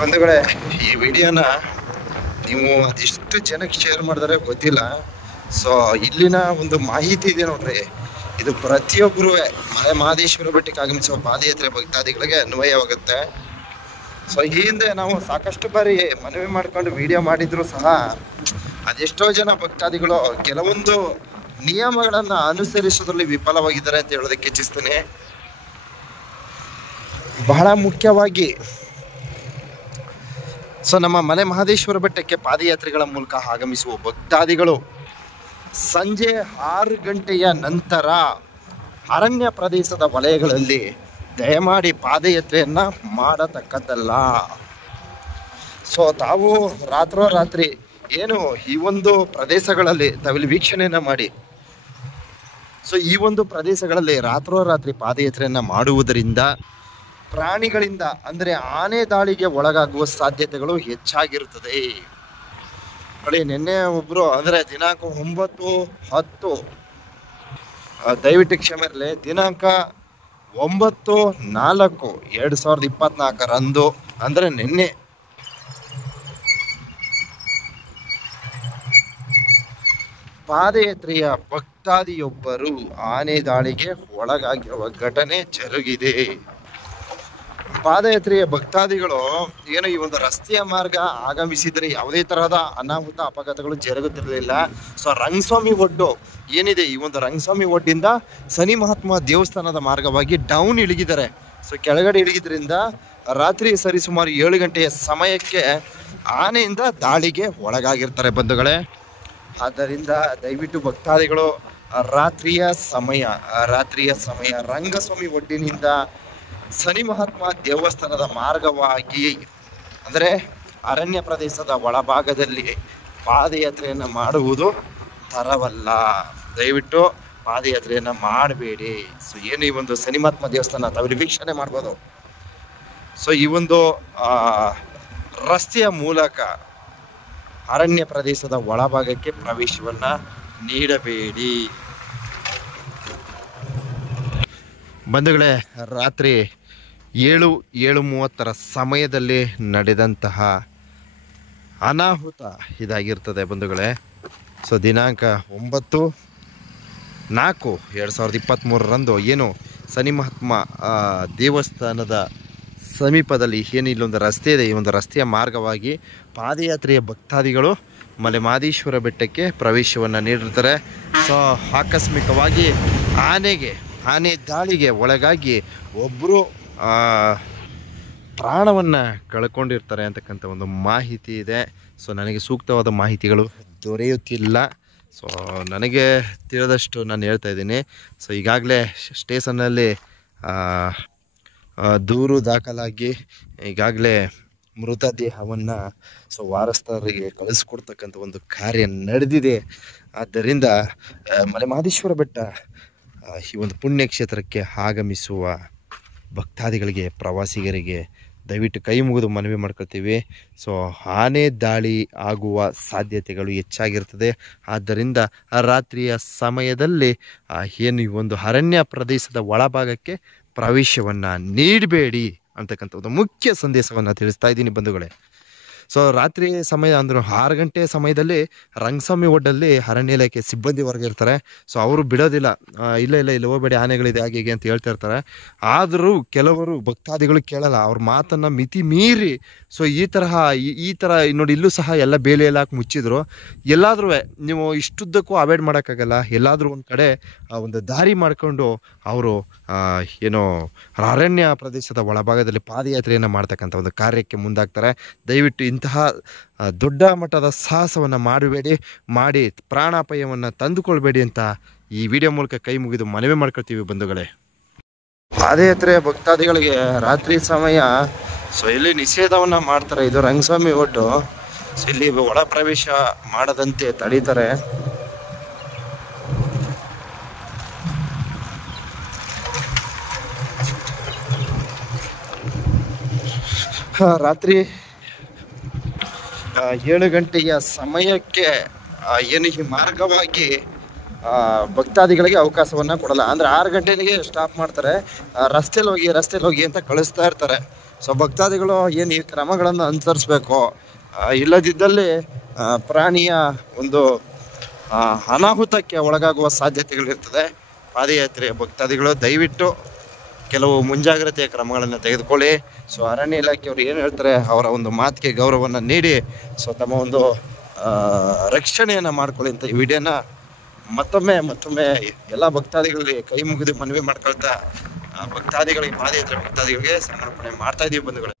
ಬಂಧುಗಳೇ, ಈ ವಿಡಿಯೋನ ನೀವು ಅದೆಷ್ಟು ಜನಕ್ಕೆ ಶೇರ್ ಮಾಡಿದ್ರೆ ಗೊತ್ತಿಲ್ಲ. ಸೊ ಇಲ್ಲಿನ ಒಂದು ಮಾಹಿತಿ ಇದೆ ನೋಡ್ರಿ, ಇದು ಪ್ರತಿಯೊಬ್ಬರು ಮಲೆ ಮಹದೇಶ್ವರ ಬೆಟ್ಟಕ್ಕೆ ಆಗಮಿಸುವ ಪಾದಯಾತ್ರೆ ಭಕ್ತಾದಿಗಳಿಗೆ ಅನ್ವಯವಾಗುತ್ತೆ. ಸೊ ಈ ಹಿಂದೆ ನಾವು ಸಾಕಷ್ಟು ಬಾರಿ ಮನವಿ ಮಾಡ್ಕೊಂಡು ವಿಡಿಯೋ ಮಾಡಿದ್ರು ಸಹ ಅದೆಷ್ಟೋ ಜನ ಭಕ್ತಾದಿಗಳು ಕೆಲವೊಂದು ನಿಯಮಗಳನ್ನು ಅನುಸರಿಸೋದ್ರಲ್ಲಿ ವಿಫಲವಾಗಿದ್ದಾರೆ ಅಂತ ಹೇಳೋದಕ್ಕೆ ಇಚ್ಛಿಸ್ತೀನಿ. ಬಹಳ ಮುಖ್ಯವಾಗಿ ಸೊ ನಮ್ಮ ಮಲೆ ಮಹದೇಶ್ವರ ಬೆಟ್ಟಕ್ಕೆ ಪಾದಯಾತ್ರೆಗಳ ಮೂಲಕ ಆಗಮಿಸುವ ಭಕ್ತಾದಿಗಳು ಸಂಜೆ 6 ಗಂಟೆಯ ನಂತರ ಅರಣ್ಯ ಪ್ರದೇಶದ ವಲಯಗಳಲ್ಲಿ ದಯಮಾಡಿ ಪಾದಯಾತ್ರೆಯನ್ನು ಮಾಡತಕ್ಕದ್ದಲ್ಲ. ಸೊ ತಾವು ರಾತ್ರೋರಾತ್ರಿ ಏನು ಈ ಒಂದು ಪ್ರದೇಶಗಳಲ್ಲಿ ತಾವಿಲ್ಲಿ ವೀಕ್ಷಣೆಯನ್ನು ಮಾಡಿ. ಸೊ ಈ ಒಂದು ಪ್ರದೇಶಗಳಲ್ಲಿ ರಾತ್ರೋರಾತ್ರಿ ಪಾದಯಾತ್ರೆಯನ್ನು ಮಾಡುವುದರಿಂದ ಪ್ರಾಣಿಗಳಿಂದ ಅಂದರೆ ಆನೆ ದಾಳಿಗೆ ಒಳಗಾಗುವ ಸಾಧ್ಯತೆಗಳು ಹೆಚ್ಚಾಗಿರುತ್ತದೆ. ನೋಡಿ, ನಿನ್ನೆ ಒಬ್ಬರು ಅಂದರೆ ದಿನಾಂಕ 9/10 ದಯವಿಟ್ಟು ಕ್ಷಮೆ ಇರಲಿ, ದಿನಾಂಕ 9/4/2024 ಅಂದರೆ ನಿನ್ನೆ ಪಾದಯಾತ್ರೆಯ ಭಕ್ತಾದಿಯೊಬ್ಬರು ಆನೆ ದಾಳಿಗೆ ಒಳಗಾಗಿರುವ ಘಟನೆ ಜರುಗಿದೆ. ಪಾದಯಾತ್ರೆಯ ಭಕ್ತಾದಿಗಳು ಏನು ಈ ಒಂದು ರಸ್ತೆಯ ಮಾರ್ಗ ಆಗಮಿಸಿದರೆ ಯಾವುದೇ ತರಹದ ಅನಾಹುತ ಅಪಘಾತಗಳು ಜರುಗುತ್ತಿರಲಿಲ್ಲ. ಸೊ ರಂಗಸ್ವಾಮಿ ಒಡ್ಡು ಏನಿದೆ, ಈ ಒಂದು ರಂಗಸ್ವಾಮಿ ಒಡ್ಡಿಂದ ಶನಿ ಮಹಾತ್ಮ ದೇವಸ್ಥಾನದ ಮಾರ್ಗವಾಗಿ ಡೌನ್ ಇಳಿಗಿದ್ದಾರೆ. ಸೊ ಕೆಳಗಡೆ ಇಳಿಗಿದ್ರಿಂದ ರಾತ್ರಿ ಸರಿಸುಮಾರು 7 ಗಂಟೆಯ ಸಮಯಕ್ಕೆ ಆನೆಯಿಂದ ದಾಳಿಗೆ ಒಳಗಾಗಿರ್ತಾರೆ ಬಂಧುಗಳೇ. ಆದ್ದರಿಂದ ದಯವಿಟ್ಟು ಭಕ್ತಾದಿಗಳು ರಾತ್ರಿಯ ಸಮಯ ರಂಗಸ್ವಾಮಿ ಒಡ್ಡಿನಿಂದ ಶನಿ ಮಹಾತ್ಮ ದೇವಸ್ಥಾನದ ಮಾರ್ಗವಾಗಿ ಅಂದರೆ ಅರಣ್ಯ ಪ್ರದೇಶದ ಒಳಭಾಗದಲ್ಲಿ ಪಾದಯಾತ್ರೆಯನ್ನು ಮಾಡುವುದು ತರವಲ್ಲ. ದಯವಿಟ್ಟು ಪಾದಯಾತ್ರೆಯನ್ನು ಮಾಡಬೇಡಿ. ಸೊ ಏನು ಈ ಒಂದು ಶನಿ ಮಹಾತ್ಮ ದೇವಸ್ಥಾನ ತಾವಿಲ್ಲಿ ವೀಕ್ಷಣೆ ಮಾಡ್ಬೋದು. ಸೊ ಈ ಒಂದು ರಸ್ತೆಯ ಮೂಲಕ ಅರಣ್ಯ ಪ್ರದೇಶದ ಒಳಭಾಗಕ್ಕೆ ಪ್ರವೇಶವನ್ನು ನೀಡಬೇಡಿ. ಬಂಧುಗಳೇ, ರಾತ್ರಿ 7:30 ಸಮಯದಲ್ಲಿ ನಡೆದಂತಹ ಅನಾಹುತ ಇದಾಗಿರ್ತದೆ ಬಂಧುಗಳೇ. ಸೊ ದಿನಾಂಕ 9/4/2023 ಏನು ಶನಿ ಮಹಾತ್ಮ ದೇವಸ್ಥಾನದ ಸಮೀಪದಲ್ಲಿ ಏನು ಇಲ್ಲೊಂದು ರಸ್ತೆ ಇದೆ, ಈ ಒಂದು ರಸ್ತೆಯ ಮಾರ್ಗವಾಗಿ ಪಾದಯಾತ್ರೆಯ ಭಕ್ತಾದಿಗಳು ಮಲೆ ಮಹದೇಶ್ವರ ಬೆಟ್ಟಕ್ಕೆ ಪ್ರವೇಶವನ್ನು ನೀಡಿರ್ತಾರೆ. ಸೊ ಆಕಸ್ಮಿಕವಾಗಿ ಆನೆ ದಾಳಿಗೆ ಒಳಗಾಗಿ ಒಬ್ಬರು ಪ್ರಾಣವನ್ನು ಕಳ್ಕೊಂಡಿರ್ತಾರೆ ಅಂತಕ್ಕಂಥ ಒಂದು ಮಾಹಿತಿ ಇದೆ. ಸೊ ನನಗೆ ಸೂಕ್ತವಾದ ಮಾಹಿತಿಗಳು ದೊರೆಯುತ್ತಿಲ್ಲ. ಸೊ ನನಗೆ ತಿಳಿದಷ್ಟು ನಾನು ಹೇಳ್ತಾ ಇದ್ದೀನಿ. ಸೊ ಈಗಾಗಲೇ ಸ್ಟೇಷನ್ನಲ್ಲಿ ದೂರು ದಾಖಲಾಗಿ ಈಗಾಗಲೇ ಮೃತದೇಹವನ್ನು ಸೊ ವಾರಸ್ಥರಿಗೆ ಕಳಿಸ್ಕೊಡ್ತಕ್ಕಂಥ ಒಂದು ಕಾರ್ಯ ನಡೆದಿದೆ. ಆದ್ದರಿಂದ ಮಲೆ ಮಹದೇಶ್ವರ ಬೆಟ್ಟ ಈ ಒಂದು ಪುಣ್ಯಕ್ಷೇತ್ರಕ್ಕೆ ಆಗಮಿಸುವ ಭಕ್ತಾದಿಗಳಿಗೆ, ಪ್ರವಾಸಿಗರಿಗೆ ದಯವಿಟ್ಟು ಕೈ ಮುಗಿದು ಮನವಿ ಮಾಡ್ಕೊಳ್ತೀವಿ. ಸೊ ಆನೆ ದಾಳಿ ಆಗುವ ಸಾಧ್ಯತೆಗಳು ಹೆಚ್ಚಾಗಿರ್ತದೆ. ಆದ್ದರಿಂದ ರಾತ್ರಿಯ ಸಮಯದಲ್ಲಿ ಏನು ಈ ಒಂದು ಅರಣ್ಯ ಪ್ರದೇಶದ ಒಳಭಾಗಕ್ಕೆ ಪ್ರವೇಶವನ್ನು ನೀಡಬೇಡಿ ಅಂತಕ್ಕಂಥ ಒಂದು ಮುಖ್ಯ ಸಂದೇಶವನ್ನು ತಿಳಿಸ್ತಾ ಇದ್ದೀನಿ ಬಂಧುಗಳೇ. ಸೊ ರಾತ್ರಿ ಸಮಯ ಅಂದ್ರೆ 6 ಗಂಟೆ ಸಮಯದಲ್ಲಿ ರಂಗಸ್ವಾಮಿ ಒಡ್ಡಲ್ಲಿ ಅರಣ್ಯ ಇಲಾಖೆ ಸಿಬ್ಬಂದಿ ವರ್ಗ ಇರ್ತಾರೆ. ಸೊ ಅವರು ಬಿಡೋದಿಲ್ಲ, ಇಲ್ಲ ಹೋಗಬೇಡಿ, ಆನೆಗಳಿದೆ ಹಾಗೆ ಹೀಗೆ ಅಂತ ಹೇಳ್ತಾ ಇರ್ತಾರೆ. ಆದರೂ ಕೆಲವರು ಭಕ್ತಾದಿಗಳು ಕೇಳಲ್ಲ, ಅವ್ರ ಮಾತನ್ನು ಮಿತಿ ಮೀರಿ ಸೊ ಈ ಥರ ನೋಡಿ, ಇಲ್ಲೂ ಸಹ ಎಲ್ಲ ಬೇಲಿ ಎಲ್ಲ ಹಾಕಿ ಮುಚ್ಚಿದ್ರು. ಎಲ್ಲಾದ್ರೂ ನೀವು ಇಷ್ಟುದ್ದಕ್ಕೂ ಅವಾಯ್ಡ್ ಮಾಡೋಕ್ಕಾಗಲ್ಲ. ಎಲ್ಲಾದರೂ ಒಂದು ಕಡೆ ಒಂದು ದಾರಿ ಮಾಡಿಕೊಂಡು ಅವರು ಏನೋ ಅರಣ್ಯ ಪ್ರದೇಶದ ಒಳಭಾಗದಲ್ಲಿ ಪಾದಯಾತ್ರೆಯನ್ನು ಮಾಡ್ತಕ್ಕಂಥ ಒಂದು ಕಾರ್ಯಕ್ಕೆ ಮುಂದಾಗ್ತಾರೆ. ದಯವಿಟ್ಟು ಇಂತಹ ದೊಡ್ಡ ಮಟ್ಟದ ಸಾಹಸವನ್ನು ಮಾಡಿ ಪ್ರಾಣಾಪಾಯವನ್ನು ತಂದುಕೊಳ್ಬೇಡಿ ಅಂತ ಈ ವಿಡಿಯೋ ಮೂಲಕ ಕೈ ಮುಗಿದು ಮನವಿ ಮಾಡ್ಕೊಳ್ತೀವಿ ಬಂಧುಗಳೇ. ಪಾದಯಾತ್ರೆ ಭಕ್ತಾದಿಗಳಿಗೆ ರಾತ್ರಿ ಸಮಯ ಸೊ ಇಲ್ಲಿ ನಿಷೇಧವನ್ನು ಮಾಡ್ತಾರೆ. ಇದು ರಂಗಸ್ವಾಮಿ ಒಡ್ಡು. ಸೊ ಇಲ್ಲಿ ಒಳ ಪ್ರವೇಶ ಮಾಡದಂತೆ ತಡೀತಾರೆ. ರಾತ್ರಿ 7 ಗಂಟೆಯ ಸಮಯಕ್ಕೆ ಏನು ಈ ಮಾರ್ಗವಾಗಿ ಭಕ್ತಾದಿಗಳಿಗೆ ಅವಕಾಶವನ್ನು ಕೊಡಲ್ಲ. ಅಂದರೆ 6 ಗಂಟೆಗೆ ಸ್ಟಾಪ್ ಮಾಡ್ತಾರೆ, ರಸ್ತೆಯಲ್ಲಿ ಹೋಗಿ ಅಂತ ಕಳಿಸ್ತಾ ಇರ್ತಾರೆ. ಸೊ ಭಕ್ತಾದಿಗಳು ಏನು ಈ ಕ್ರಮಗಳನ್ನು ಅನುಸರಿಸ್ಬೇಕು, ಇಲ್ಲದಿದ್ದಲ್ಲಿ ಪ್ರಾಣಿಯ ಒಂದು ಅನಾಹುತಕ್ಕೆ ಒಳಗಾಗುವ ಸಾಧ್ಯತೆಗಳಿರ್ತದೆ. ಪಾದಯಾತ್ರೆಯ ಭಕ್ತಾದಿಗಳು ದಯವಿಟ್ಟು ಕೆಲವು ಮುಂಜಾಗ್ರತೆಯ ಕ್ರಮಗಳನ್ನು ತೆಗೆದುಕೊಳ್ಳಿ. ಸೊ ಅರಣ್ಯ ಇಲಾಖೆಯವರು ಏನು ಹೇಳ್ತಾರೆ ಅವರ ಒಂದು ಮಾತಿಗೆ ಗೌರವವನ್ನು ನೀಡಿ ಸೊ ತಮ್ಮ ಒಂದು ರಕ್ಷಣೆಯನ್ನು ಮಾಡ್ಕೊಳ್ಳಿ ಅಂತ ಈ ವಿಡಿಯೋನ ಮತ್ತೊಮ್ಮೆ ಎಲ್ಲ ಭಕ್ತಾದಿಗಳಿಗೆ ಕೈ ಮುಗಿದು ಮನವಿ ಮಾಡ್ಕೊಳ್ತಾ ಪಾದಯಾತ್ರೆ ಭಕ್ತಾದಿಗಳಿಗೆ ಸಮರ್ಪಣೆ ಮಾಡ್ತಾ ಇದೀವಿ ಬಂಧುಗಳು.